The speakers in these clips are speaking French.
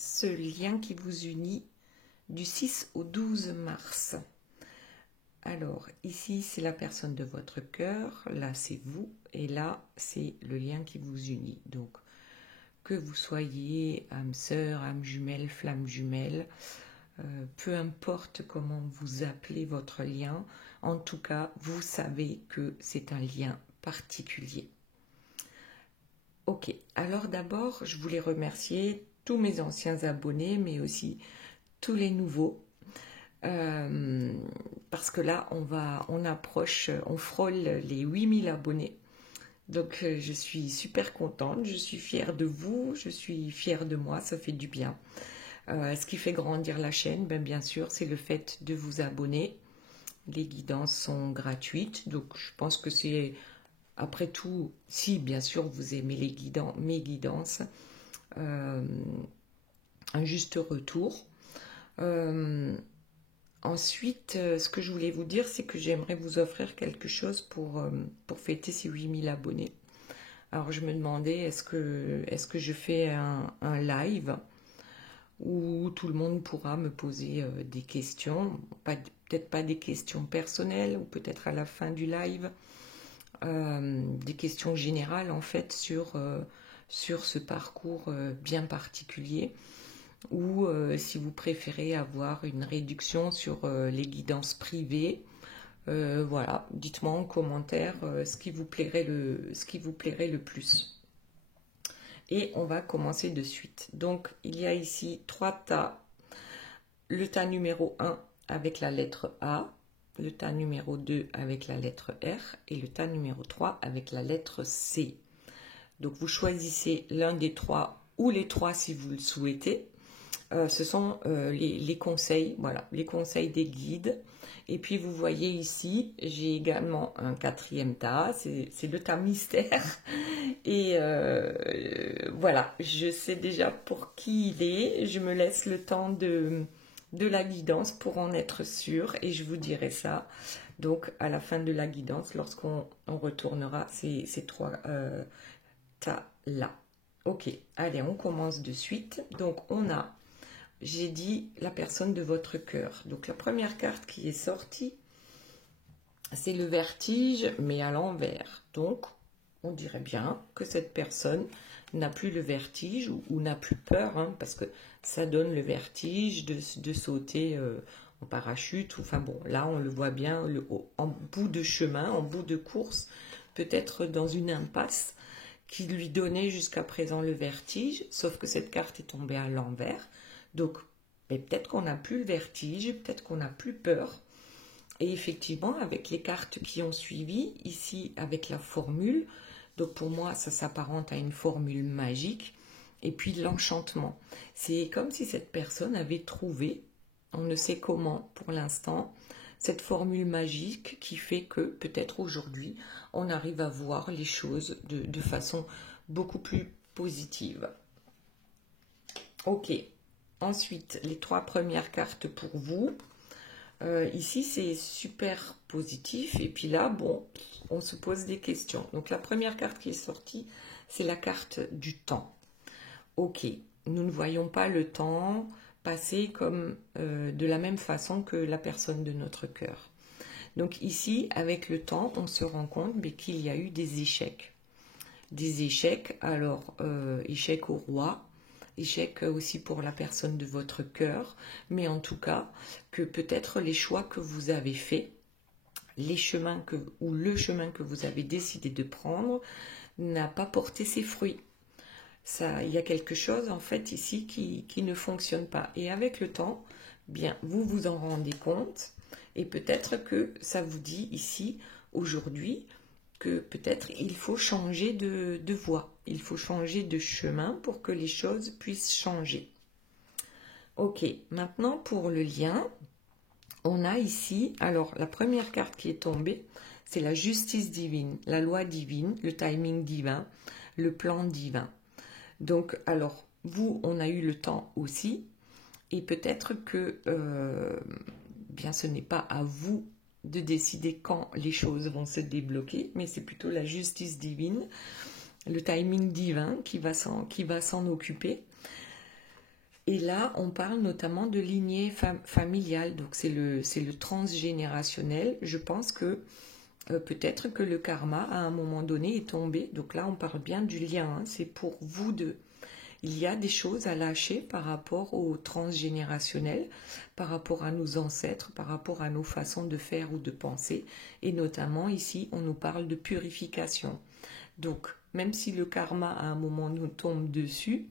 ce lien qui vous unit du 6 au 12 mars. Alors, ici, c'est la personne de votre cœur, là, c'est vous, et là, c'est le lien qui vous unit. Donc, que vous soyez âme sœur, âme jumelle, flamme jumelle, peu importe comment vous appelez votre lien, en tout cas, vous savez que c'est un lien particulier. Ok, alors d'abord, je voulais remercier tous mes anciens abonnés, mais aussi tous les nouveaux. Parce que là, on approche, on frôle les 8000 abonnés. Donc, je suis super contente, je suis fière de vous, je suis fière de moi, ça fait du bien. Ce qui fait grandir la chaîne, bien sûr, c'est le fait de vous abonner. Les guidances sont gratuites, donc je pense que c'est, après tout, si bien sûr vous aimez mes guidances, un juste retour. Ensuite, ce que je voulais vous dire, c'est que j'aimerais vous offrir quelque chose pour fêter ces 8000 abonnés. Alors, je me demandais, est-ce que je fais un live où tout le monde pourra me poser des questions, peut-être pas des questions personnelles, ou peut-être à la fin du live, des questions générales, en fait, sur ce parcours bien particulier. Ou si vous préférez avoir une réduction sur les guidances privées, voilà, dites-moi en commentaire ce qui vous plairait le plus. Et on va commencer de suite. Donc, il y a ici 3 tas. Le tas numéro 1 avec la lettre A, le tas numéro 2 avec la lettre R et le tas numéro 3 avec la lettre C. Donc, vous choisissez l'un des 3 ou les 3 si vous le souhaitez. Ce sont les conseils, voilà, les conseils des guides. Et puis vous voyez ici, j'ai également un 4e tas, c'est le tas mystère. Et voilà, je sais déjà pour qui il est. Je me laisse le temps de la guidance pour en être sûre et je vous dirai ça. Donc à la fin de la guidance, lorsqu'on retournera ces 3 tas-là. Ok, allez, on commence de suite. Donc on a... J'ai dit la personne de votre cœur. Donc la première carte qui est sortie, c'est le vertige, mais à l'envers. Donc on dirait bien que cette personne n'a plus le vertige ou n'a plus peur, hein, parce que ça donne le vertige de sauter en parachute. Enfin bon, là on le voit bien en bout de chemin, en bout de course, peut-être dans une impasse qui lui donnait jusqu'à présent le vertige, sauf que cette carte est tombée à l'envers. Donc, peut-être qu'on n'a plus le vertige, peut-être qu'on n'a plus peur. Et effectivement, avec les cartes qui ont suivi, ici avec la formule, donc pour moi, ça s'apparente à une formule magique, et puis l'enchantement. C'est comme si cette personne avait trouvé, on ne sait comment pour l'instant, cette formule magique qui fait que peut-être aujourd'hui, on arrive à voir les choses de façon beaucoup plus positive. Ok. Ensuite, les 3 premières cartes pour vous. Ici, c'est super positif. Et puis là, bon, on se pose des questions. Donc, la première carte qui est sortie, c'est la carte du temps. Ok, nous ne voyons pas le temps passer comme de la même façon que la personne de notre cœur. Donc ici, avec le temps, on se rend compte qu'il y a eu des échecs. Des échecs, alors, échec au roi, échec aussi pour la personne de votre cœur, mais en tout cas, que peut-être les choix que vous avez faits, le chemin que vous avez décidé de prendre n'a pas porté ses fruits. Il y a quelque chose en fait ici qui ne fonctionne pas. Et avec le temps, bien, vous vous en rendez compte et peut-être que ça vous dit ici, aujourd'hui, que peut-être il faut changer de voie, il faut changer de chemin pour que les choses puissent changer. Ok, maintenant pour le lien, on a ici, alors la première carte qui est tombée, c'est la justice divine, la loi divine, le timing divin, le plan divin. Donc, alors, vous, on a eu le temps aussi, et peut-être que, bien, ce n'est pas à vous de décider quand les choses vont se débloquer, mais c'est plutôt la justice divine, le timing divin qui va s'en occuper. Et là, on parle notamment de lignée familiale, donc c'est le transgénérationnel. Je pense que peut-être que le karma, à un moment donné, est tombé. Donc là, on parle bien du lien, hein, c'est pour vous deux. Il y a des choses à lâcher par rapport au transgénérationnel, par rapport à nos ancêtres, par rapport à nos façons de faire ou de penser. Et notamment, ici, on nous parle de purification. Donc, même si le karma, à un moment, nous tombe dessus,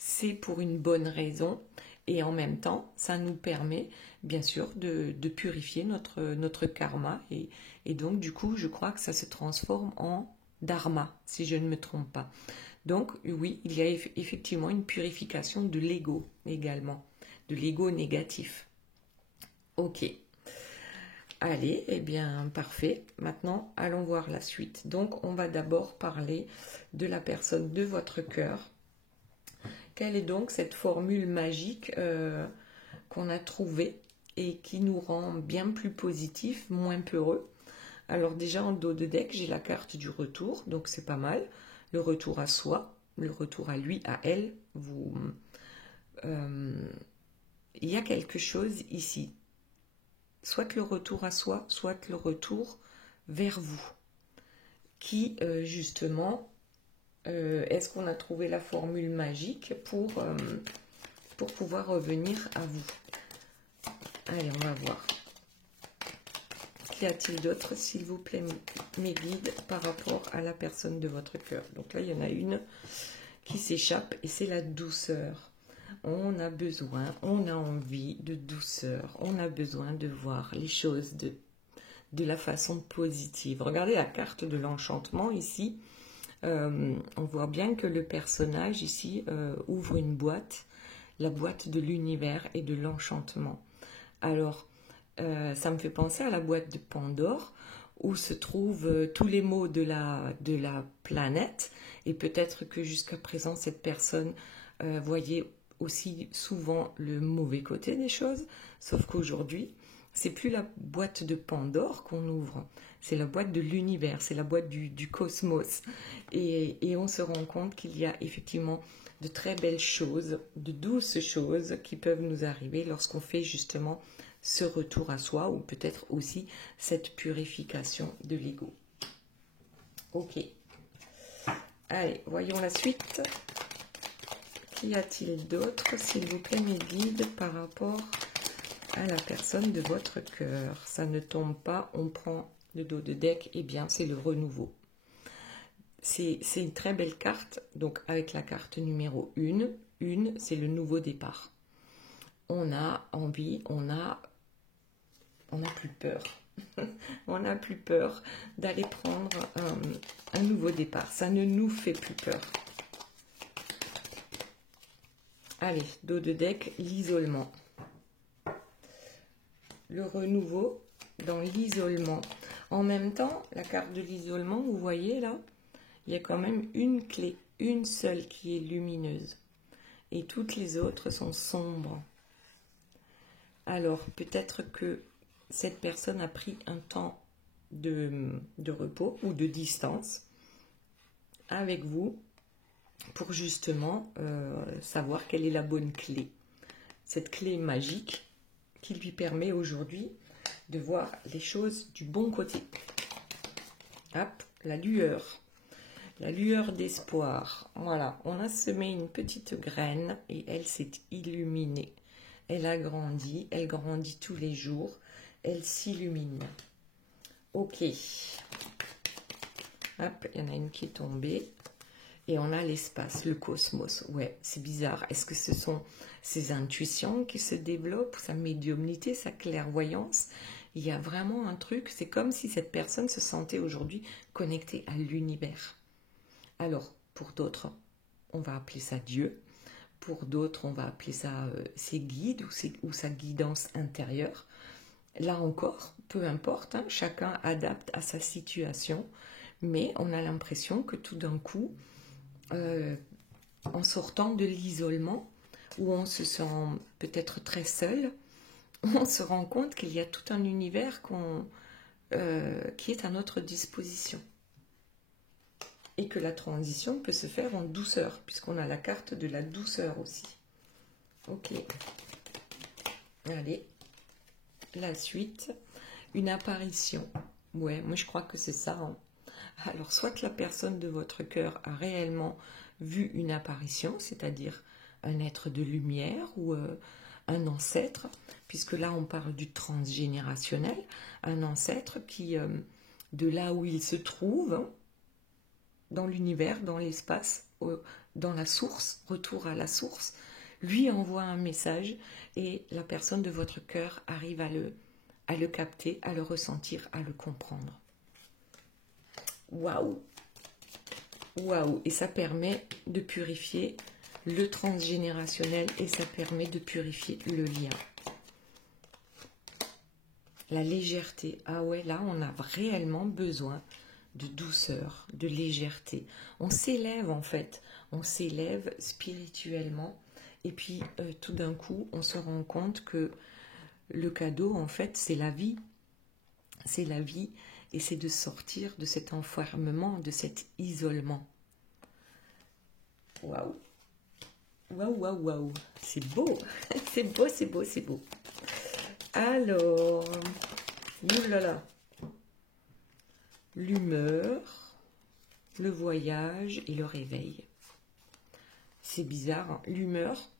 c'est pour une bonne raison. Et en même temps, ça nous permet, bien sûr, de purifier notre karma. Et donc, du coup, je crois que ça se transforme en dharma, si je ne me trompe pas. Donc, oui, il y a effectivement une purification de l'ego également, de l'ego négatif. Ok. Allez, eh bien, parfait. Maintenant, allons voir la suite. Donc, on va d'abord parler de la personne de votre cœur. Quelle est donc cette formule magique qu'on a trouvée et qui nous rend bien plus positifs, moins peureux? Alors déjà, en dos de deck, j'ai la carte du retour, donc c'est pas mal. Le retour à soi, le retour à lui, à elle. Il y a quelque chose ici. Soit le retour à soi, soit le retour vers vous. Qui, justement, est-ce qu'on a trouvé la formule magique pour pouvoir revenir à vous? Allez, on va voir. Qu'y a-t-il d'autre, s'il vous plaît, mes guides, par rapport à la personne de votre cœur? Donc là, il y en a une qui s'échappe et c'est la douceur. On a besoin, on a envie de douceur. On a besoin de voir les choses de la façon positive. Regardez la carte de l'enchantement ici. On voit bien que le personnage ici ouvre une boîte, la boîte de l'univers et de l'enchantement. Alors, ça me fait penser à la boîte de Pandore, où se trouvent tous les maux de la planète. Et peut-être que jusqu'à présent, cette personne voyait aussi souvent le mauvais côté des choses. Sauf qu'aujourd'hui, c'est plus la boîte de Pandore qu'on ouvre, c'est la boîte de l'univers, c'est la boîte du cosmos. Et on se rend compte qu'il y a effectivement de très belles choses, de douces choses qui peuvent nous arriver lorsqu'on fait justement ce retour à soi ou peut-être aussi cette purification de l'ego. Ok. Allez, voyons la suite. Qu'y a-t-il d'autre, s'il vous plaît, mes guides, par rapport à la personne de votre cœur? Ça ne tombe pas, on prend le dos de deck, et bien c'est le renouveau. C'est une très belle carte, donc avec la carte numéro 1, c'est le nouveau départ. On a envie, on n'a plus peur. On n'a plus peur d'aller prendre un nouveau départ. Ça ne nous fait plus peur. Allez, dos de deck, l'isolement. Le renouveau dans l'isolement. En même temps, la carte de l'isolement, vous voyez là, il y a quand même une clé, une seule qui est lumineuse. Et toutes les autres sont sombres. Alors, peut-être que cette personne a pris un temps de repos ou de distance avec vous pour justement savoir quelle est la bonne clé. Cette clé magique qui lui permet aujourd'hui de voir les choses du bon côté. Hop, la lueur d'espoir. Voilà, on a semé une petite graine et elle s'est illuminée. Elle a grandi, elle grandit tous les jours, elle s'illumine. Ok. Hop, il y en a une qui est tombée. Et on a l'espace, le cosmos. Ouais, c'est bizarre. Est-ce que ce sont ses intuitions qui se développent, sa médiumnité, sa clairvoyance? Il y a vraiment un truc, c'est comme si cette personne se sentait aujourd'hui connectée à l'univers. Alors, pour d'autres, on va appeler ça Dieu. Pour d'autres, on va appeler ça ses guides ou sa guidance intérieure. Là encore, peu importe, hein, chacun adapte à sa situation. Mais on a l'impression que tout d'un coup, en sortant de l'isolement, où on se sent peut-être très seul, on se rend compte qu'il y a tout un univers qui est à notre disposition. Et que la transition peut se faire en douceur, puisqu'on a la carte de la douceur aussi. Ok. Allez. La suite. Une apparition. Ouais, moi je crois que c'est ça. Hein. Alors, soit que la personne de votre cœur a réellement vu une apparition, c'est-à-dire un être de lumière ou un ancêtre, puisque là on parle du transgénérationnel, un ancêtre qui, de là où il se trouve, hein, dans l'univers, dans l'espace, dans la source, retour à la source, lui envoie un message et la personne de votre cœur arrive à le capter, à le ressentir, à le comprendre. Waouh! Waouh! Et ça permet de purifier le transgénérationnel et ça permet de purifier le lien. La légèreté. Ah ouais, là, on a réellement besoin de douceur, de légèreté. On s'élève en fait. On s'élève spirituellement. Et puis, tout d'un coup, on se rend compte que le cadeau, en fait, c'est la vie. C'est la vie. Et c'est de sortir de cet enfermement, de cet isolement. Waouh! Waouh, waouh, waouh! C'est beau! C'est beau, c'est beau, c'est beau. Alors, oulala, l'humeur, le voyage et le réveil. C'est bizarre, hein. L'humeur,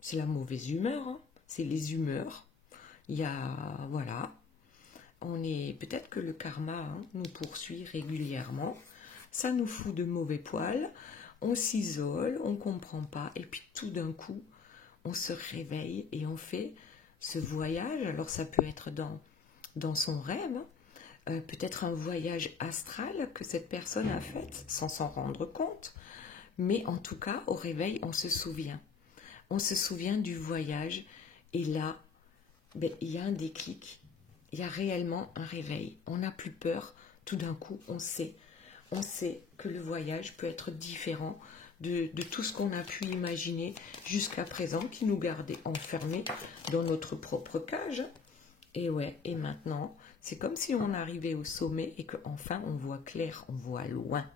c'est la mauvaise humeur, hein. C'est les humeurs. Il y a, voilà, peut-être que le karma hein, nous poursuit régulièrement. Ça nous fout de mauvais poils. On s'isole, on ne comprend pas. Et puis tout d'un coup, on se réveille et on fait ce voyage. Alors ça peut être dans son rêve, hein. Peut-être un voyage astral que cette personne a fait sans s'en rendre compte. Mais en tout cas, au réveil, on se souvient. On se souvient du voyage. Et là, ben, il y a un déclic. Il y a réellement un réveil. On n'a plus peur. Tout d'un coup, on sait. On sait que le voyage peut être différent de tout ce qu'on a pu imaginer jusqu'à présent, qui nous gardait enfermés dans notre propre cage. Et ouais, et maintenant, c'est comme si on arrivait au sommet et qu'enfin on voit clair, on voit loin.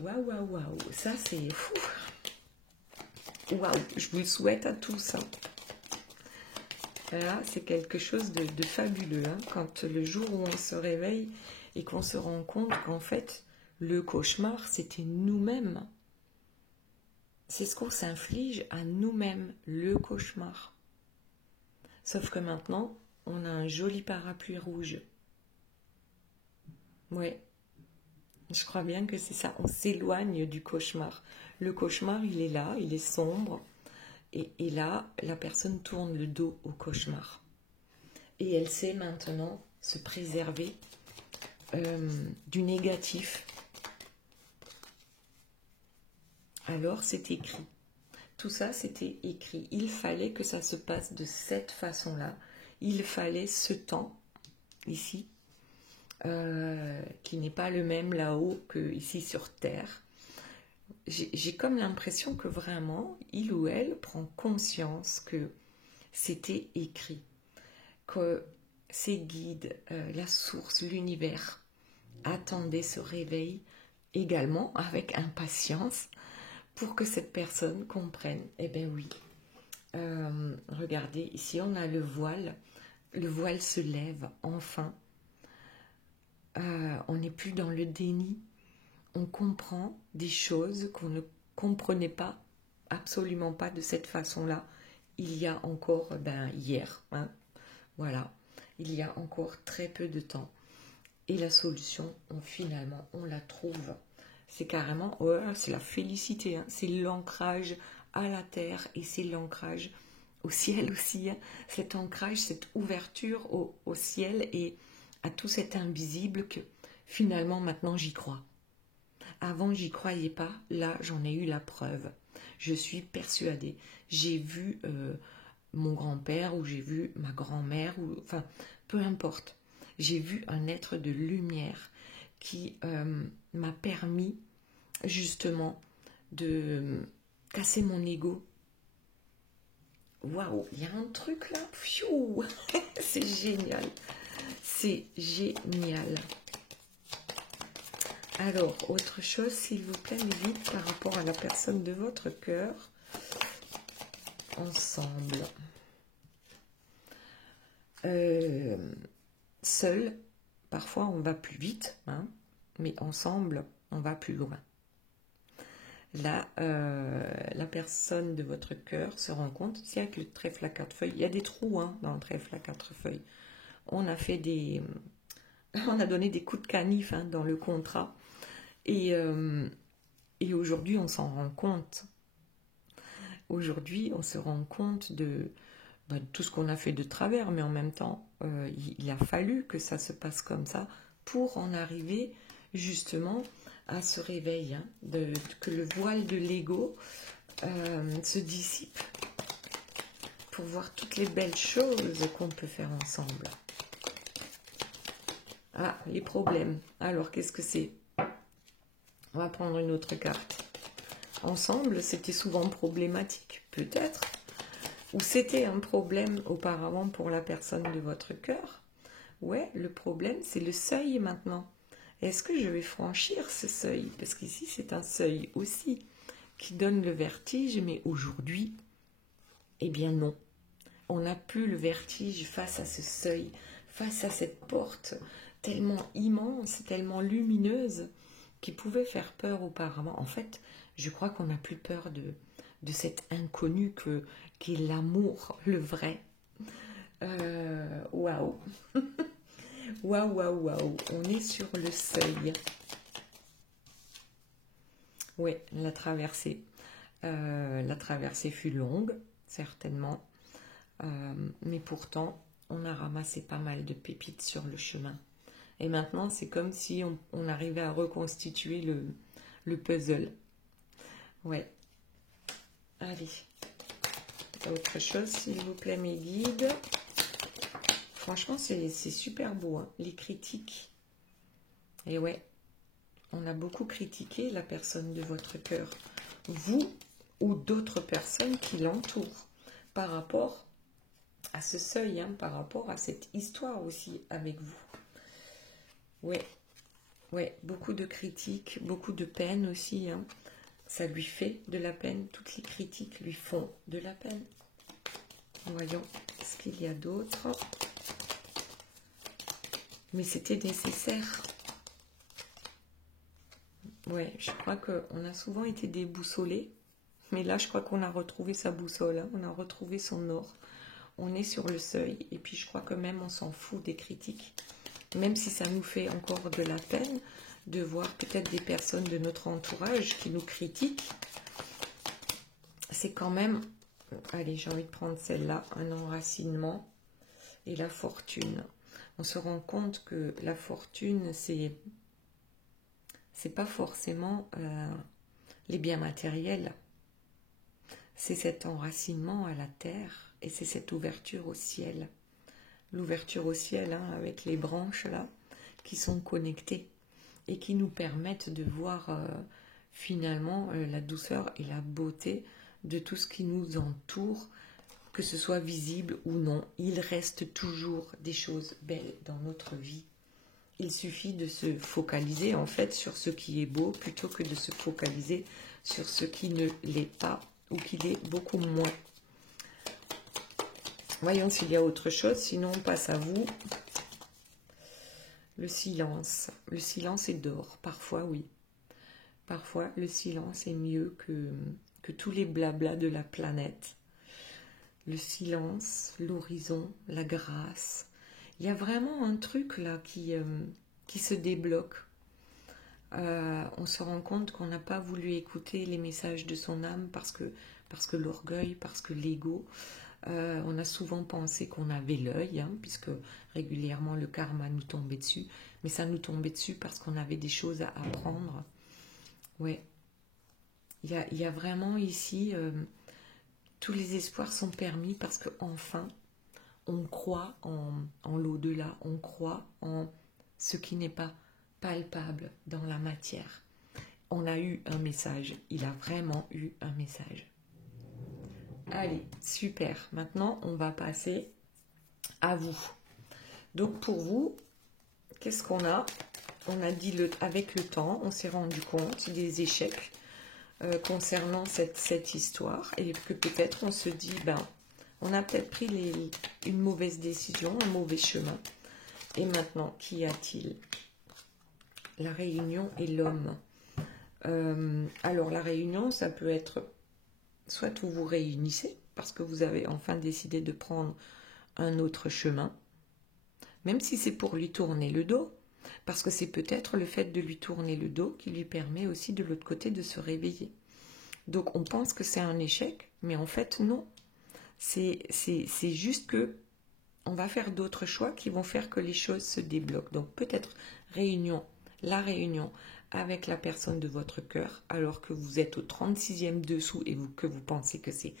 Waouh, waouh, waouh, ça c'est fou. Waouh, je vous le souhaite à tous. Hein. Là, c'est quelque chose de fabuleux. Hein, quand le jour où on se réveille et qu'on se rend compte qu'en fait, le cauchemar, c'était nous-mêmes. C'est ce qu'on s'inflige à nous-mêmes, le cauchemar. Sauf que maintenant, on a un joli parapluie rouge. Ouais, je crois bien que c'est ça. On s'éloigne du cauchemar. Le cauchemar, il est là, il est sombre. Et là, la personne tourne le dos au cauchemar. Et elle sait maintenant se préserver du négatif. Alors, c'est écrit. Tout ça, c'était écrit. Il fallait que ça se passe de cette façon-là. Il fallait ce temps, ici, qui n'est pas le même là-haut qu'ici sur Terre. J'ai comme l'impression que vraiment, il ou elle prend conscience que c'était écrit. Que ses guides, la source, l'univers, attendaient ce réveil également avec impatience pour que cette personne comprenne. Eh bien oui, regardez, ici on a le voile se lève enfin, on n'est plus dans le déni, on comprend des choses qu'on ne comprenait pas, absolument pas de cette façon-là, il y a encore, hier, hein, voilà, il y a encore très peu de temps. Et la solution, finalement, on la trouve. C'est carrément, c'est la félicité, hein, c'est l'ancrage à la terre et c'est l'ancrage au ciel aussi. Hein, cet ancrage, cette ouverture au ciel et à tout cet invisible que finalement, maintenant, j'y crois. Avant, j'y croyais pas. Là, j'en ai eu la preuve. Je suis persuadée. J'ai vu mon grand-père ou j'ai vu ma grand-mère, enfin, peu importe. J'ai vu un être de lumière qui m'a permis justement de casser mon ego. Waouh, il y a un truc là. C'est génial. C'est génial. Alors, autre chose, s'il vous plaît, mais vite par rapport à la personne de votre cœur. ensemble. Seul, parfois on va plus vite, hein, mais ensemble, on va plus loin. Là, la personne de votre cœur se rend compte, c'est avec le trèfle à 4 feuilles, il y a des trous hein, dans le trèfle à 4 feuilles. On a fait on a donné des coups de canif hein, dans le contrat. Et aujourd'hui, on s'en rend compte. Aujourd'hui, on se rend compte de tout ce qu'on a fait de travers, mais en même temps, il a fallu que ça se passe comme ça pour en arriver justement à ce réveil, hein, que le voile de l'ego se dissipe pour voir toutes les belles choses qu'on peut faire ensemble. Ah, les problèmes. Alors, qu'est-ce que c'est? On va prendre une autre carte. Ensemble, c'était souvent problématique, peut-être. Ou c'était un problème auparavant pour la personne de votre cœur. Ouais, le problème, c'est le seuil maintenant. Est-ce que je vais franchir ce seuil? Parce qu'ici, c'est un seuil aussi qui donne le vertige, mais aujourd'hui, eh bien non. On n'a plus le vertige face à ce seuil, face à cette porte tellement immense, tellement lumineuse, qui pouvait faire peur auparavant. En fait, je crois qu'on n'a plus peur de cet inconnu qui est l'amour, le vrai. Waouh. Waouh, waouh, waouh. On est sur le seuil. Oui, la traversée. La traversée fut longue, certainement. Mais pourtant, on a ramassé pas mal de pépites sur le chemin. Et maintenant, c'est comme si on arrivait à reconstituer le puzzle. Ouais. Allez. Autre chose, s'il vous plaît, mes guides. Franchement, c'est super beau, hein, les critiques. Et ouais, on a beaucoup critiqué la personne de votre cœur. Vous ou d'autres personnes qui l'entourent par rapport à ce seuil, hein, par rapport à cette histoire aussi avec vous. Ouais, beaucoup de critiques, beaucoup de peine aussi. Hein. Ça lui fait de la peine. Toutes les critiques lui font de la peine. Voyons ce qu'il y a d'autre. Mais c'était nécessaire. Ouais, je crois qu'on a souvent été déboussolés. Mais là, je crois qu'on a retrouvé sa boussole. Hein. On a retrouvé son nord. On est sur le seuil. Et puis, je crois que même on s'en fout des critiques. Même si ça nous fait encore de la peine de voir peut-être des personnes de notre entourage qui nous critiquent, c'est quand même... Allez, j'ai envie de prendre celle-là, un enracinement et la fortune. On se rend compte que la fortune, c'est pas forcément les biens matériels. C'est cet enracinement à la terre et c'est cette ouverture au ciel. L'ouverture au ciel, hein, avec les branches là, qui sont connectées et qui nous permettent de voir finalement la douceur et la beauté de tout ce qui nous entoure, que ce soit visible ou non. Il reste toujours des choses belles dans notre vie. Il suffit de se focaliser en fait sur ce qui est beau plutôt que de se focaliser sur ce qui ne l'est pas ou qui l'est beaucoup moins. Voyons s'il y a autre chose, sinon on passe à vous. Le silence. Le silence est d'or, parfois oui. Parfois le silence est mieux que tous les blablas de la planète. Le silence, l'horizon, la grâce. Il y a vraiment un truc là qui se débloque. On se rend compte qu'on n'a pas voulu écouter les messages de son âme parce que l'orgueil, parce que l'ego. On a souvent pensé qu'on avait l'œil, hein, puisque régulièrement le karma nous tombait dessus, mais ça nous tombait dessus parce qu'on avait des choses à apprendre. Ouais, il y a vraiment ici, tous les espoirs sont permis parce qu'enfin, on croit en l'au-delà, on croit en ce qui n'est pas palpable dans la matière. On a eu un message, il a vraiment eu un message. Allez, super. Maintenant, on va passer à vous. Donc, pour vous, qu'est-ce qu'on a? On a dit avec le temps, on s'est rendu compte des échecs concernant cette histoire, et que peut-être on se dit, ben, on a peut-être pris une mauvaise décision, un mauvais chemin. Et maintenant, qu'y a-t-il? La réunion et l'homme. Alors, la réunion, ça peut être, soit vous vous réunissez, parce que vous avez enfin décidé de prendre un autre chemin, même si c'est pour lui tourner le dos, parce que c'est peut-être le fait de lui tourner le dos qui lui permet aussi de l'autre côté de se réveiller. Donc on pense que c'est un échec, mais en fait non. C'est juste que on va faire d'autres choix qui vont faire que les choses se débloquent. Donc peut-être la réunion avec la personne de votre cœur, alors que vous êtes au 36e dessous et que vous pensez que c'est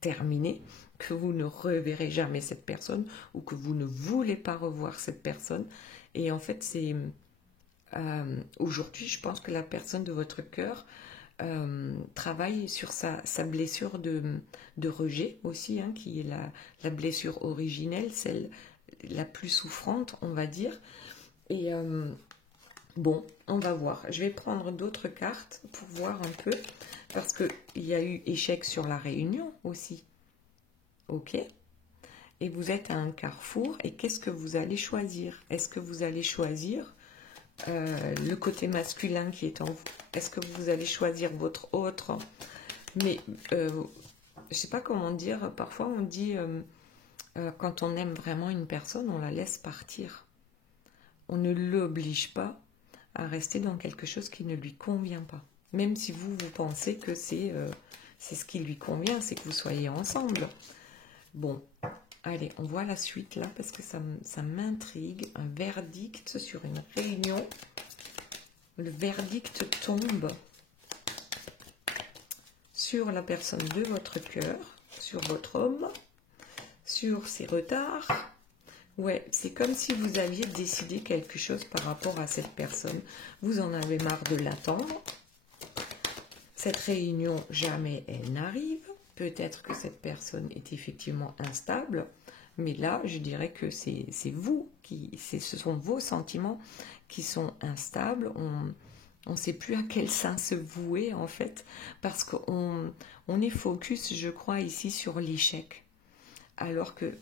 terminé, que vous ne reverrez jamais cette personne ou que vous ne voulez pas revoir cette personne. Et en fait, c'est aujourd'hui, je pense que la personne de votre cœur travaille sur sa blessure de rejet aussi, hein, qui est la blessure originelle, celle la plus souffrante, on va dire. Et bon, on va voir. Je vais prendre d'autres cartes pour voir un peu, parce qu'il y a eu échec sur la réunion aussi. Ok? Et vous êtes à un carrefour, et qu'est-ce que vous allez choisir? Est-ce que vous allez choisir le côté masculin qui est en vous? Est-ce que vous allez choisir votre autre? Mais je ne sais pas comment dire, parfois on dit quand on aime vraiment une personne, on la laisse partir. On ne l'oblige pas à rester dans quelque chose qui ne lui convient pas. Même si vous pensez que c'est ce qui lui convient, c'est que vous soyez ensemble. Bon, allez, on voit la suite là, parce que ça m'intrigue. Un verdict sur une réunion. Le verdict tombe sur la personne de votre cœur, sur votre homme, sur ses retards. Ouais, c'est comme si vous aviez décidé quelque chose par rapport à cette personne. Vous en avez marre de l'attendre. Cette réunion, jamais elle n'arrive. Peut-être que cette personne est effectivement instable. Mais là, je dirais que c'est vous, ce sont vos sentiments qui sont instables. On ne sait plus à quel sein se vouer, en fait, parce qu'on est focus, je crois, ici sur l'échec. Alors que,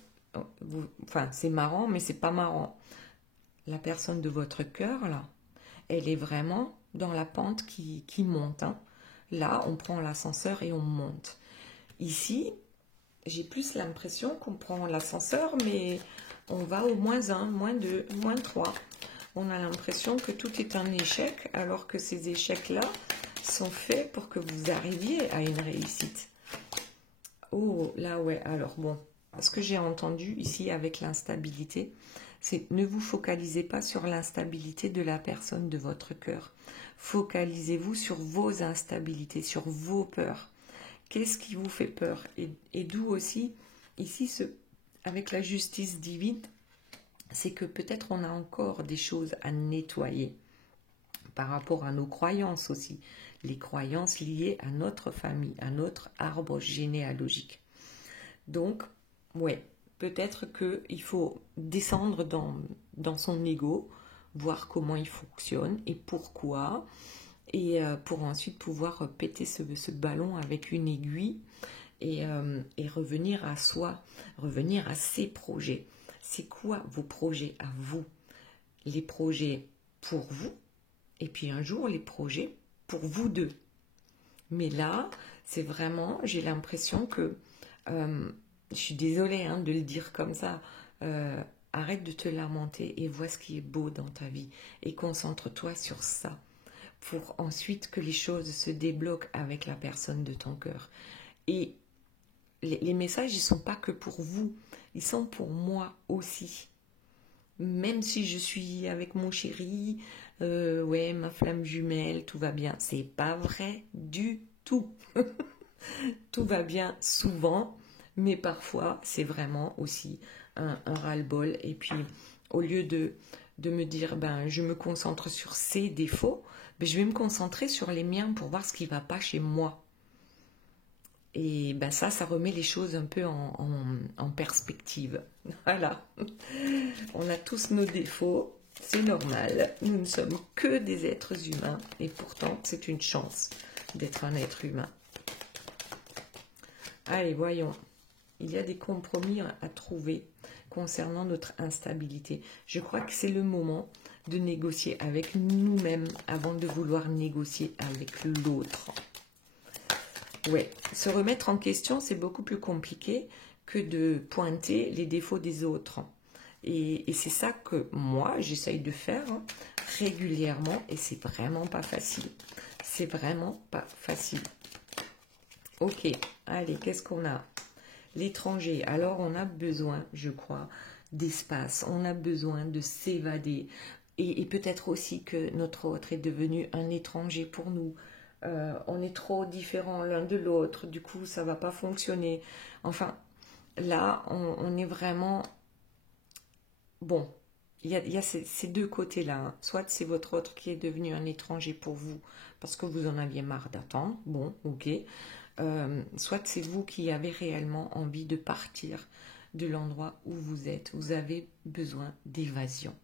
enfin, c'est marrant, mais c'est pas marrant. La personne de votre cœur, là, elle est vraiment dans la pente qui monte. Hein. Là, on prend l'ascenseur et on monte. Ici, j'ai plus l'impression qu'on prend l'ascenseur, mais on va au -1, -2, -3. On a l'impression que tout est un échec, alors que ces échecs-là sont faits pour que vous arriviez à une réussite. Oh, là, ouais, alors bon, ce que j'ai entendu ici avec l'instabilité, c'est ne vous focalisez pas sur l'instabilité de la personne de votre cœur. Focalisez-vous sur vos instabilités, sur vos peurs. Qu'est-ce qui vous fait peur? Et d'où aussi, ici, avec la justice divine, c'est que peut-être on a encore des choses à nettoyer par rapport à nos croyances aussi. Les croyances liées à notre famille, à notre arbre généalogique. Donc, ouais, peut-être qu'il faut descendre dans son ego, voir comment il fonctionne et pourquoi, et pour ensuite pouvoir péter ce ballon avec une aiguille et revenir à soi, revenir à ses projets. C'est quoi vos projets à vous? Les projets pour vous, et puis un jour les projets pour vous deux. Mais là, c'est vraiment, j'ai l'impression que, je suis désolée hein, de le dire comme ça, arrête de te lamenter et vois ce qui est beau dans ta vie et concentre-toi sur ça pour ensuite que les choses se débloquent avec la personne de ton cœur. Et les messages, ils ne sont pas que pour vous, ils sont pour moi aussi. Même si je suis avec mon chéri, ouais, ma flamme jumelle, tout va bien. C'est pas vrai du tout. Tout va bien souvent, mais parfois, c'est vraiment aussi un ras-le-bol. Et puis, au lieu de me dire, ben, je me concentre sur ses défauts, ben, je vais me concentrer sur les miens pour voir ce qui ne va pas chez moi. Et ben ça remet les choses un peu en perspective. Voilà. On a tous nos défauts, c'est normal. Nous ne sommes que des êtres humains et pourtant c'est une chance d'être un être humain. Allez, voyons. Il y a des compromis à trouver concernant notre instabilité. Je crois que c'est le moment de négocier avec nous-mêmes avant de vouloir négocier avec l'autre. Ouais, se remettre en question, c'est beaucoup plus compliqué que de pointer les défauts des autres. Et c'est ça que moi, j'essaye de faire régulièrement et c'est vraiment pas facile. C'est vraiment pas facile. Ok, allez, qu'est-ce qu'on a? L'étranger. Alors, on a besoin, je crois, d'espace. On a besoin de s'évader. Et peut-être aussi que notre autre est devenu un étranger pour nous. On est trop différents l'un de l'autre. Du coup, ça ne va pas fonctionner. Enfin, là, on est vraiment... Bon, il y a ces deux côtés-là. Hein. Soit c'est votre autre qui est devenu un étranger pour vous parce que vous en aviez marre d'attendre. Bon, ok. Soit c'est vous qui avez réellement envie de partir de l'endroit où vous êtes. Vous avez besoin d'évasion.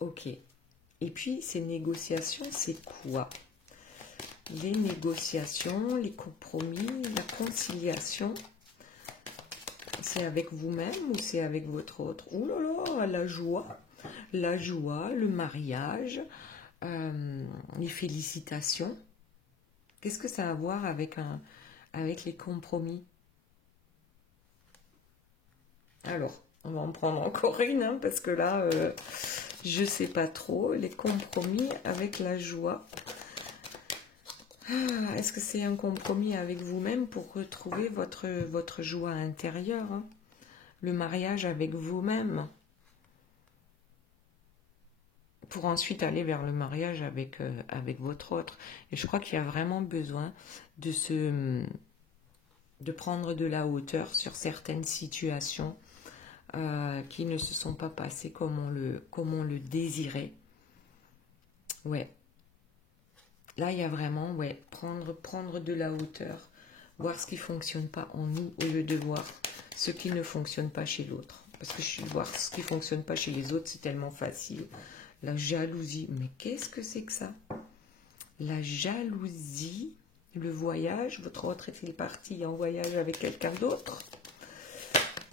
Ok. Et puis, ces négociations, c'est quoi? Les négociations, les compromis, la conciliation, c'est avec vous-même ou c'est avec votre autre? Ouh là là, la joie, le mariage, les félicitations. Qu'est-ce que ça a à voir avec les compromis? Alors, on va en prendre encore une, hein, parce que là, je ne sais pas trop. Les compromis avec la joie. Ah, est-ce que c'est un compromis avec vous-même pour retrouver votre joie intérieure, hein? Le mariage avec vous-même. Pour ensuite aller vers le mariage avec votre autre. Et je crois qu'il y a vraiment besoin de prendre de la hauteur sur certaines situations qui ne se sont pas passées comme on le désirait. Ouais. Là, il y a vraiment, ouais, prendre de la hauteur, voir ce qui ne fonctionne pas en nous au lieu de voir ce qui ne fonctionne pas chez l'autre. Parce que voir ce qui ne fonctionne pas chez les autres, c'est tellement facile. La jalousie, mais qu'est-ce que c'est que ça? La jalousie, le voyage, votre autre est-il parti en voyage avec quelqu'un d'autre?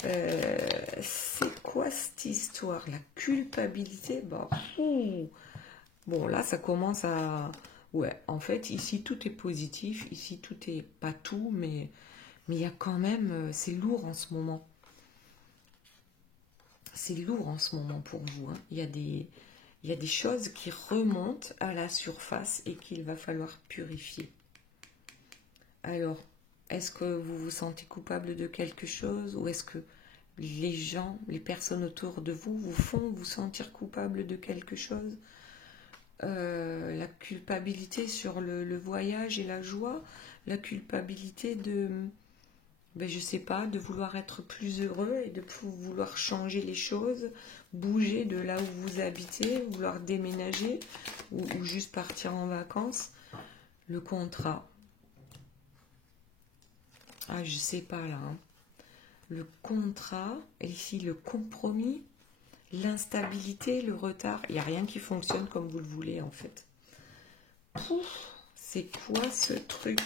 C'est quoi cette histoire? La culpabilité, bah, bon, là, ça commence à... Ouais, en fait, ici, tout est positif. Ici, tout est... Pas tout, mais il y a quand même... C'est lourd en ce moment. C'est lourd en ce moment pour vous. Hein. Il y a des choses qui remontent à la surface et qu'il va falloir purifier. Alors, est-ce que vous vous sentez coupable de quelque chose ou est-ce que les gens, les personnes autour de vous vous font vous sentir coupable de quelque chose? La culpabilité sur le voyage et la joie, la culpabilité de, ben je sais pas, de vouloir être plus heureux et de vouloir changer les choses, bouger de là où vous habitez, vouloir déménager ou juste partir en vacances. Le contrat. Ah, je sais pas là. Hein. Le contrat, et ici le compromis. L'instabilité, le retard, il n'y a rien qui fonctionne comme vous le voulez en fait. C'est quoi ce truc?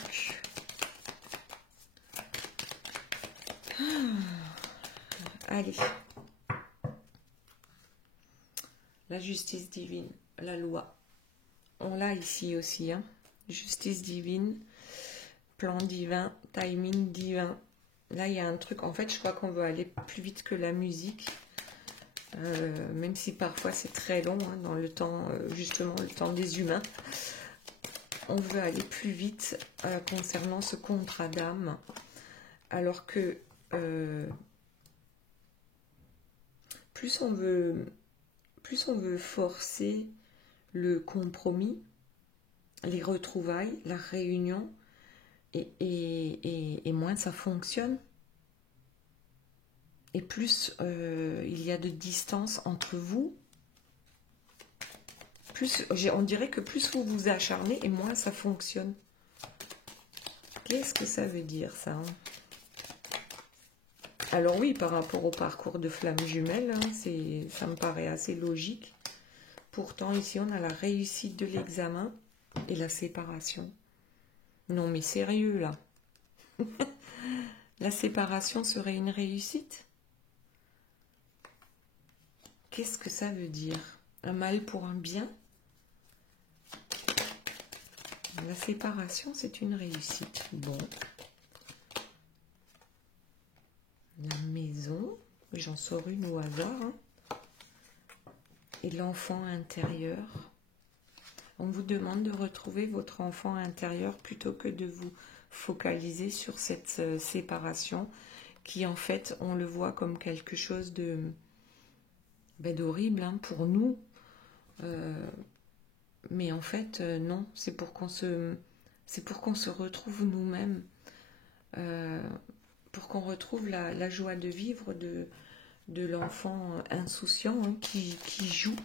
Allez. La justice divine, la loi. On l'a ici aussi. Hein. Justice divine, plan divin, timing divin. Là, il y a un truc. En fait, je crois qu'on veut aller plus vite que la musique. Même si parfois c'est très long hein, dans le temps, justement le temps des humains. On veut aller plus vite concernant ce contrat d'âme, alors que plus on veut forcer le compromis, les retrouvailles, la réunion, et moins ça fonctionne. Et plus il y a de distance entre vous, plus on dirait que plus vous vous acharnez et moins ça fonctionne. Qu'est-ce que ça veut dire ça hein? Alors oui, par rapport au parcours de flamme jumelle, hein, ça me paraît assez logique. Pourtant ici on a la réussite de l'examen et la séparation. Non mais sérieux là. La séparation serait une réussite? Qu'est-ce que ça veut dire? Un mal pour un bien? La séparation, c'est une réussite. Bon. La maison, j'en sors une au hasard. Hein. Et l'enfant intérieur. On vous demande de retrouver votre enfant intérieur plutôt que de vous focaliser sur cette séparation qui, en fait, on le voit comme quelque chose d'horrible hein, pour nous. Mais en fait, non, c'est pour qu'on se retrouve nous-mêmes, pour qu'on retrouve la joie de vivre de l'enfant insouciant hein, qui joue.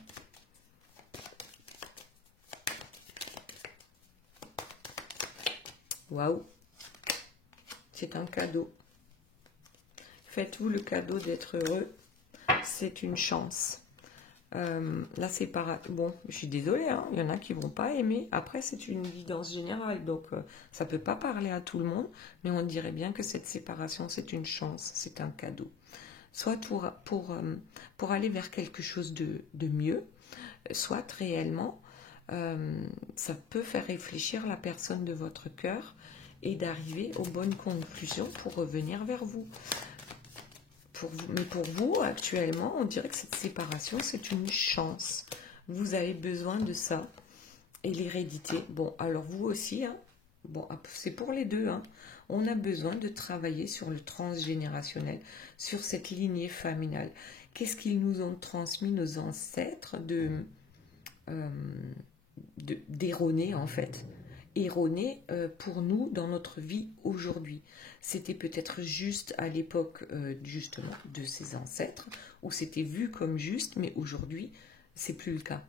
Waouh, c'est un cadeau. Faites-vous le cadeau d'être heureux, c'est une chance. La séparation, bon, je suis désolée, hein, il y en a qui vont pas aimer. Après, c'est une guidance générale, donc ça peut pas parler à tout le monde, mais on dirait bien que cette séparation, c'est une chance, c'est un cadeau. Soit pour aller vers quelque chose de mieux, soit réellement, ça peut faire réfléchir la personne de votre cœur et d'arriver aux bonnes conclusions pour revenir vers vous. Mais pour vous, actuellement, on dirait que cette séparation, c'est une chance. Vous avez besoin de ça. Et l'hérédité, bon, alors vous aussi, hein, bon, c'est pour les deux, hein, on a besoin de travailler sur le transgénérationnel, sur cette lignée familiale. Qu'est-ce qu'ils nous ont transmis, nos ancêtres, d'erroné, en fait. Erroné pour nous dans notre vie aujourd'hui. C'était peut-être juste à l'époque justement de ses ancêtres, où c'était vu comme juste, mais aujourd'hui, c'est plus le cas.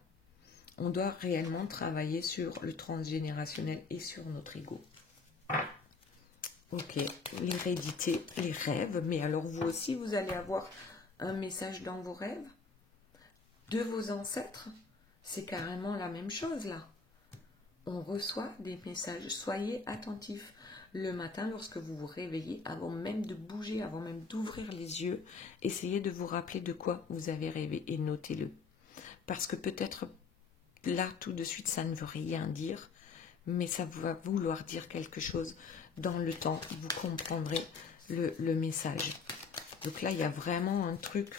On doit réellement travailler sur le transgénérationnel et sur notre ego. Ok, l'hérédité, les rêves, mais alors vous aussi, vous allez avoir un message dans vos rêves de vos ancêtres. C'est carrément la même chose là. On reçoit des messages. Soyez attentifs le matin lorsque vous vous réveillez, avant même de bouger, avant même d'ouvrir les yeux. Essayez de vous rappeler de quoi vous avez rêvé et notez-le. Parce que peut-être là, tout de suite, ça ne veut rien dire, mais ça va vouloir dire quelque chose. Dans le temps, vous comprendrez le message. Donc là, il y a vraiment un truc,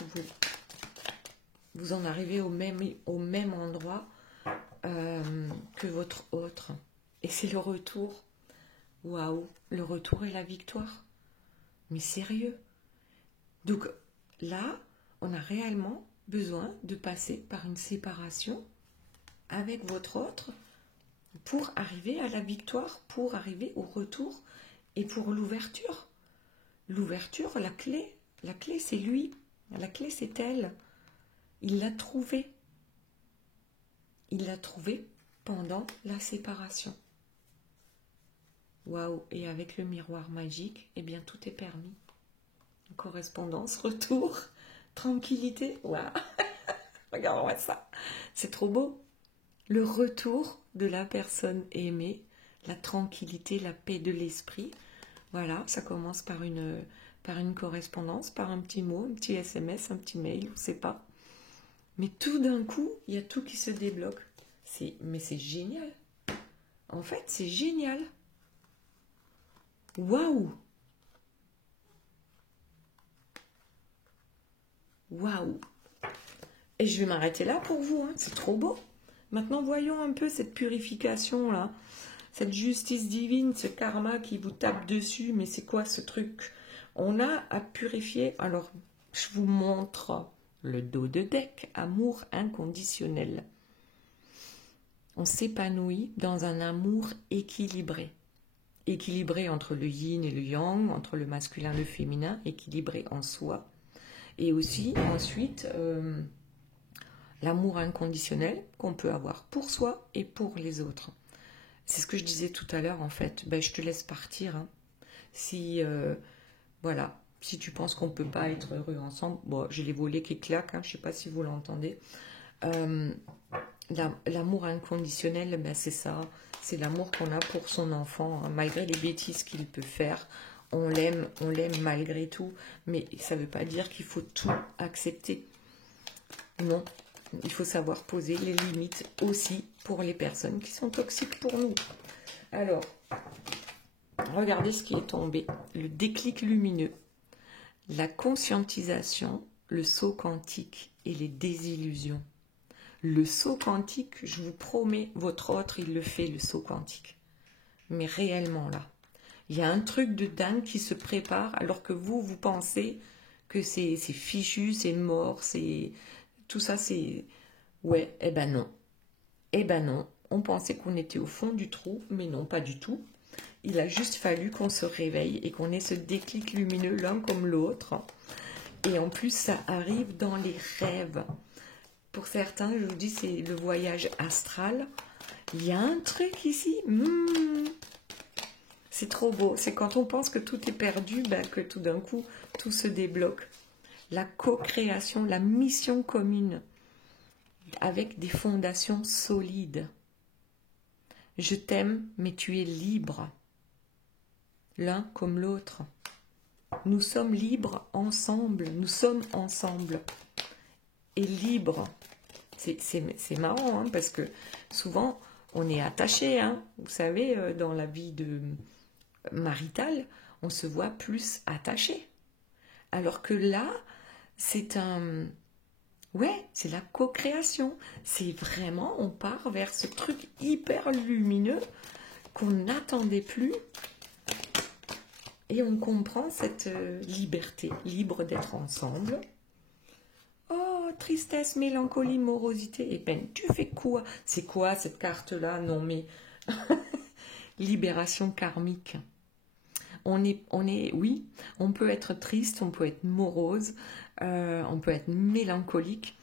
vous en arrivez au même endroit que votre autre. Et c'est le retour. Waouh, le retour et la victoire. Mais sérieux. Donc là, on a réellement besoin de passer par une séparation avec votre autre pour arriver à la victoire, pour arriver au retour et pour l'ouverture. L'ouverture, la clé c'est lui, la clé c'est elle. Il l'a trouvée. Il l'a trouvée pendant la séparation. Waouh, et avec le miroir magique, eh bien tout est permis. Correspondance, retour, tranquillité, waouh. Regarde-moi ça, c'est trop beau. Le retour de la personne aimée, la tranquillité, la paix de l'esprit. Voilà, ça commence par une correspondance, par un petit mot, un petit SMS, un petit mail, on ne sait pas. Mais tout d'un coup, il y a tout qui se débloque. Mais c'est génial. En fait, c'est génial. Waouh! Waouh! Et je vais m'arrêter là pour vous, hein. C'est trop beau. Maintenant, voyons un peu cette purification-là, cette justice divine, ce karma qui vous tape dessus. Mais c'est quoi ce truc? On a à purifier. Alors, je vous montre le dos de deck, amour inconditionnel. On s'épanouit dans un amour équilibré. Équilibré entre le yin et le yang, entre le masculin et le féminin, équilibré en soi. Et aussi, ensuite, l'amour inconditionnel qu'on peut avoir pour soi et pour les autres. C'est ce que je disais tout à l'heure, en fait. Ben, je te laisse partir. Hein. Si, voilà, si tu penses qu'on ne peut pas être heureux ensemble, bon, j'ai les volets qui claquent, hein, je ne sais pas si vous l'entendez. L'amour inconditionnel, ben c'est ça. C'est l'amour qu'on a pour son enfant, hein. Malgré les bêtises qu'il peut faire, on l'aime malgré tout. Mais ça ne veut pas dire qu'il faut tout accepter. Non, il faut savoir poser les limites aussi pour les personnes qui sont toxiques pour nous. Alors, regardez ce qui est tombé. Le déclic lumineux, la conscientisation, le saut quantique et les désillusions. Le saut quantique, je vous promets, votre autre, il le fait, le saut quantique. Mais réellement, là, il y a un truc de dingue qui se prépare, alors que vous pensez que c'est fichu, c'est mort, c'est... Tout ça, c'est... Ouais, eh ben non. Eh ben non. On pensait qu'on était au fond du trou, mais non, pas du tout. Il a juste fallu qu'on se réveille et qu'on ait ce déclic lumineux l'un comme l'autre. Et en plus, ça arrive dans les rêves. Pour certains, je vous dis, c'est le voyage astral. Il y a un truc ici. C'est trop beau. C'est quand on pense que tout est perdu, ben, que tout d'un coup, tout se débloque. La co-création, la mission commune, avec des fondations solides. Je t'aime, mais tu es libre. L'un comme l'autre. Nous sommes libres ensemble. Nous sommes ensemble. Et libres. C'est marrant, hein, parce que souvent, on est attaché. Hein, vous savez, dans la vie maritale, on se voit plus attaché. Alors que là, c'est un... Ouais, c'est la co-création. C'est vraiment, on part vers ce truc hyper lumineux qu'on n'attendait plus. Et on comprend cette liberté, libre d'être ensemble. Oh, tristesse, mélancolie, morosité et peine. Tu fais quoi? C'est quoi cette carte-là? Non, mais... Libération karmique. Oui, on peut être triste, on peut être morose, on peut être mélancolique,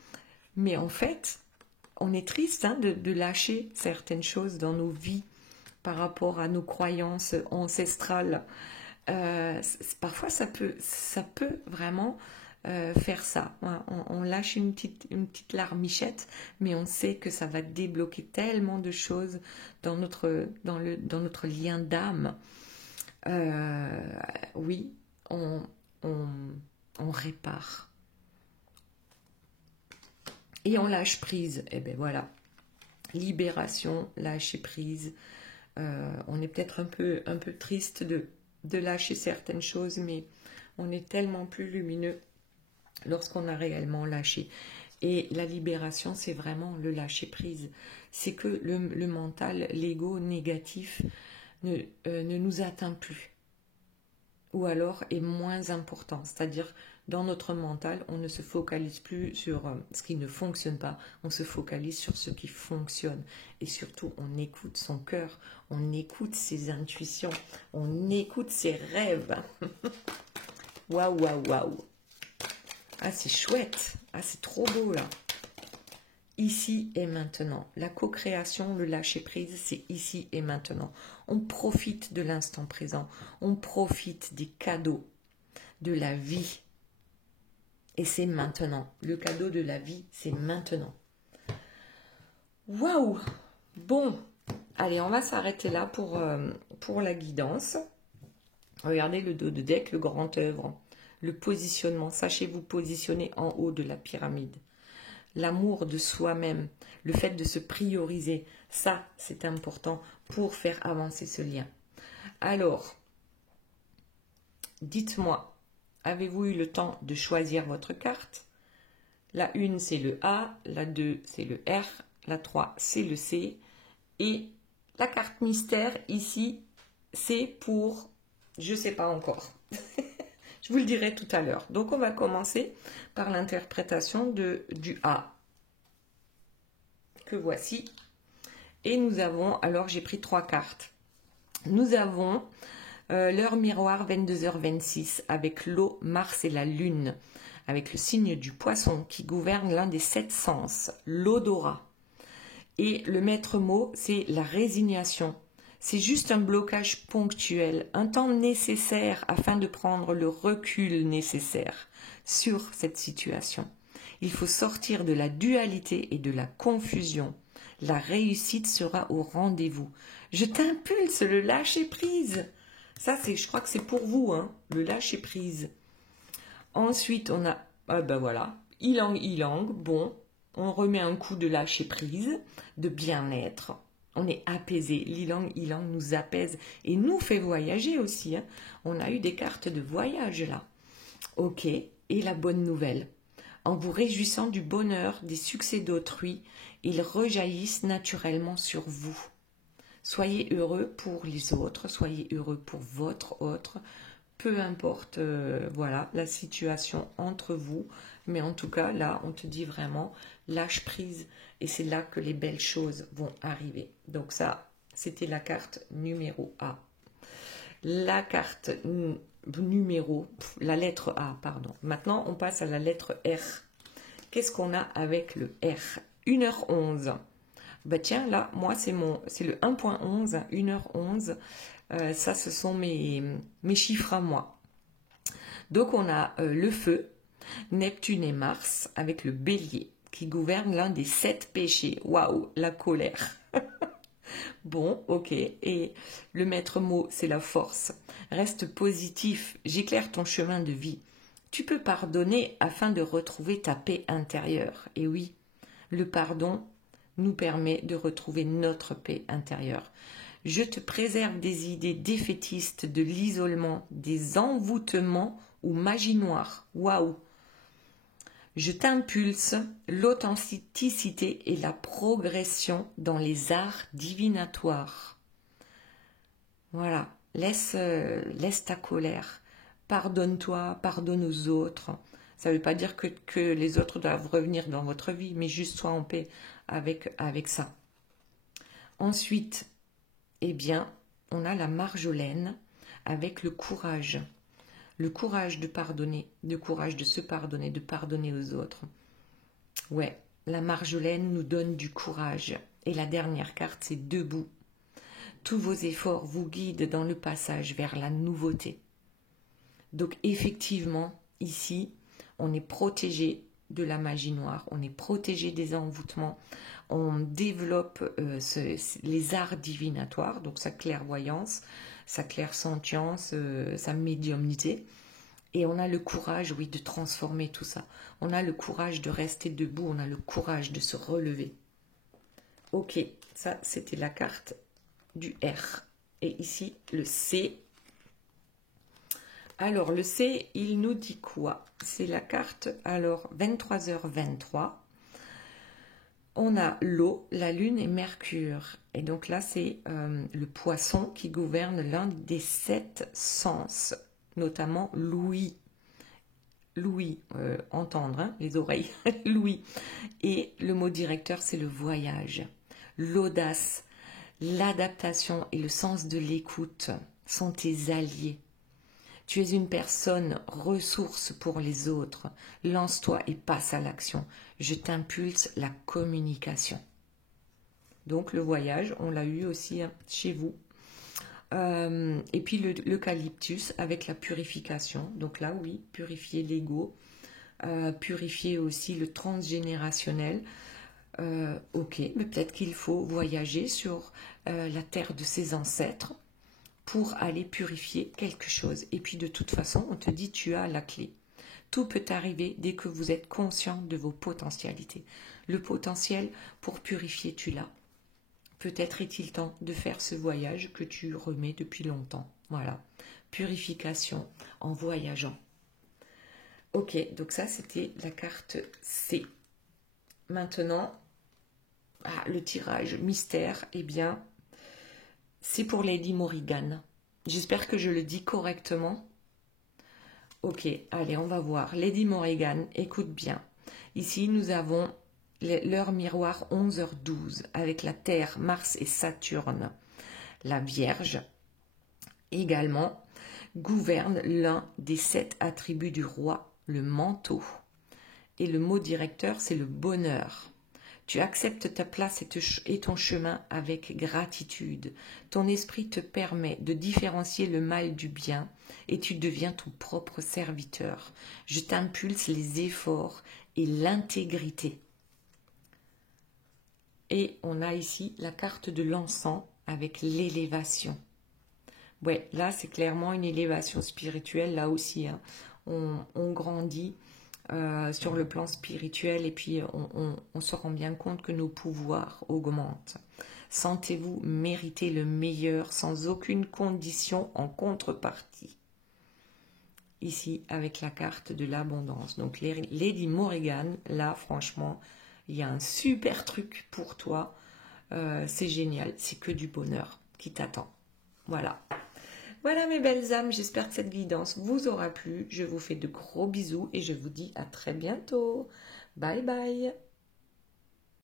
mais en fait, on est triste, hein, de lâcher certaines choses dans nos vies par rapport à nos croyances ancestrales. Parfois, ça peut vraiment faire ça. On lâche une petite larmichette, mais on sait que ça va débloquer tellement de choses dans notre lien d'âme. Oui, on répare. Et on lâche prise. Et bien voilà, libération, lâcher prise. On est peut-être un peu triste de lâcher certaines choses, mais on est tellement plus lumineux lorsqu'on a réellement lâché. Et la libération, c'est vraiment le lâcher prise. C'est que le mental, l'ego négatif ne nous atteint plus. Ou alors est moins important. C'est-à-dire, dans notre mental, on ne se focalise plus sur ce qui ne fonctionne pas. On se focalise sur ce qui fonctionne. Et surtout, on écoute son cœur. On écoute ses intuitions. On écoute ses rêves. Waouh, waouh, waouh. Ah, c'est chouette. Ah, c'est trop beau, là. Ici et maintenant. La co-création, le lâcher-prise, c'est ici et maintenant. On profite de l'instant présent. On profite des cadeaux de la vie. Et c'est maintenant. Le cadeau de la vie, c'est maintenant. Waouh! Bon, allez, on va s'arrêter là pour la guidance. Regardez le dos de deck, le grand œuvre. Le positionnement. Sachez vous positionner en haut de la pyramide. L'amour de soi-même, le fait de se prioriser, ça c'est important pour faire avancer ce lien. Alors, dites-moi, avez-vous eu le temps de choisir votre carte? La 1 c'est le A, la 2 c'est le R, la 3 c'est le C et la carte mystère ici c'est pour, je ne sais pas encore. Je vous le dirai tout à l'heure. Donc, on va commencer par l'interprétation du A, que voici. Et nous avons, alors j'ai pris 3 cartes. Nous avons l'heure miroir 22h26 avec l'eau, Mars et la Lune, avec le signe du poisson qui gouverne l'un des 7 sens, l'odorat. Et le maître mot, c'est la résignation. C'est juste un blocage ponctuel, un temps nécessaire afin de prendre le recul nécessaire sur cette situation. Il faut sortir de la dualité et de la confusion. La réussite sera au rendez-vous. Je t'impulse le lâcher-prise. Ça, je crois que c'est pour vous, hein, le lâcher-prise. Ensuite, on a, ah ben voilà, ylang ylang, bon, on remet un coup de lâcher-prise, de bien-être. On est apaisé. L'ylang ylang nous apaise et nous fait voyager aussi, hein. On a eu des cartes de voyage là. Ok, et la bonne nouvelle. En vous réjouissant du bonheur, des succès d'autrui, ils rejaillissent naturellement sur vous. Soyez heureux pour les autres, soyez heureux pour votre autre, peu importe voilà, la situation entre vous, mais en tout cas là on te dit vraiment lâche prise et c'est là que les belles choses vont arriver. Donc ça c'était la carte numéro A. La carte la lettre A, pardon. Maintenant on passe à la lettre R. Qu'est-ce qu'on a avec le R? 1h11. Bah tiens, là, moi, c'est le 1.11, 1h11. Ça, ce sont mes chiffres à moi. Donc, on a le feu, Neptune et Mars, avec le bélier, qui gouverne l'un des 7 péchés. Waouh, la colère. Bon, ok. Et le maître mot, c'est la force. Reste positif, j'éclaire ton chemin de vie. Tu peux pardonner afin de retrouver ta paix intérieure. Et oui, le pardon nous permet de retrouver notre paix intérieure. Je te préserve des idées défaitistes, de l'isolement, des envoûtements ou magie noire. Waouh! Je t'impulse l'authenticité et la progression dans les arts divinatoires. Voilà, laisse ta colère. Pardonne-toi, pardonne aux autres. Ça ne veut pas dire que les autres doivent revenir dans votre vie, mais juste sois en paix avec ça. Ensuite, eh bien, on a la Marjolaine avec le courage. Le courage de pardonner, le courage de se pardonner, de pardonner aux autres. Ouais, la Marjolaine nous donne du courage. Et la dernière carte, c'est debout. Tous vos efforts vous guident dans le passage vers la nouveauté. Donc effectivement, ici, on est protégé de la magie noire, on est protégé des envoûtements, on développe les arts divinatoires, donc sa clairvoyance, sa clairsentience, sa médiumnité. Et on a le courage, oui, de transformer tout ça. On a le courage de rester debout, on a le courage de se relever. Ok, ça c'était la carte du R. Et ici, le C. Alors, le C, il nous dit quoi? C'est la carte, alors, 23h23. On a l'eau, la lune et Mercure. Et donc là, c'est le poisson qui gouverne l'un des 7 sens, notamment l'ouïe. L'ouïe, entendre, hein, les oreilles, l'ouïe. Et le mot directeur, c'est le voyage. L'audace, l'adaptation et le sens de l'écoute sont tes alliés. Tu es une personne ressource pour les autres. Lance-toi et passe à l'action. Je t'impulse la communication. Donc le voyage, on l'a eu aussi chez vous. Et puis l'eucalyptus avec la purification. Donc là, oui, purifier l'ego. Purifier aussi le transgénérationnel. Ok, mais peut-être qu'il faut voyager sur la terre de ses ancêtres pour aller purifier quelque chose. Et puis de toute façon, on te dit tu as la clé. Tout peut arriver dès que vous êtes conscient de vos potentialités. Le potentiel pour purifier, tu l'as. Peut-être est-il temps de faire ce voyage que tu remets depuis longtemps. Voilà, purification en voyageant. Ok, donc ça c'était la carte C. Maintenant, le tirage mystère, eh bien, c'est pour Lady Morrigan. J'espère que je le dis correctement. Ok, allez, on va voir. Lady Morrigan, écoute bien. Ici, nous avons l'heure miroir 11h12 avec la Terre, Mars et Saturne. La Vierge, également, gouverne l'un des 7 attributs du roi, le manteau. Et le mot directeur, c'est le bonheur. Tu acceptes ta place et ton chemin avec gratitude. Ton esprit te permet de différencier le mal du bien et tu deviens ton propre serviteur. Je t'impulse les efforts et l'intégrité. Et on a ici la carte de l'encens avec l'élévation. Ouais, là, c'est clairement une élévation spirituelle, là aussi. Hein. On grandit sur le plan spirituel et puis on se rend bien compte que nos pouvoirs augmentent. Sentez-vous mériter le meilleur sans aucune condition en contrepartie. Ici, avec la carte de l'abondance. Donc, Lady Morrigan, là, franchement, il y a un super truc pour toi. C'est génial, c'est que du bonheur qui t'attend. Voilà. Voilà mes belles âmes, j'espère que cette guidance vous aura plu. Je vous fais de gros bisous et je vous dis à très bientôt. Bye bye.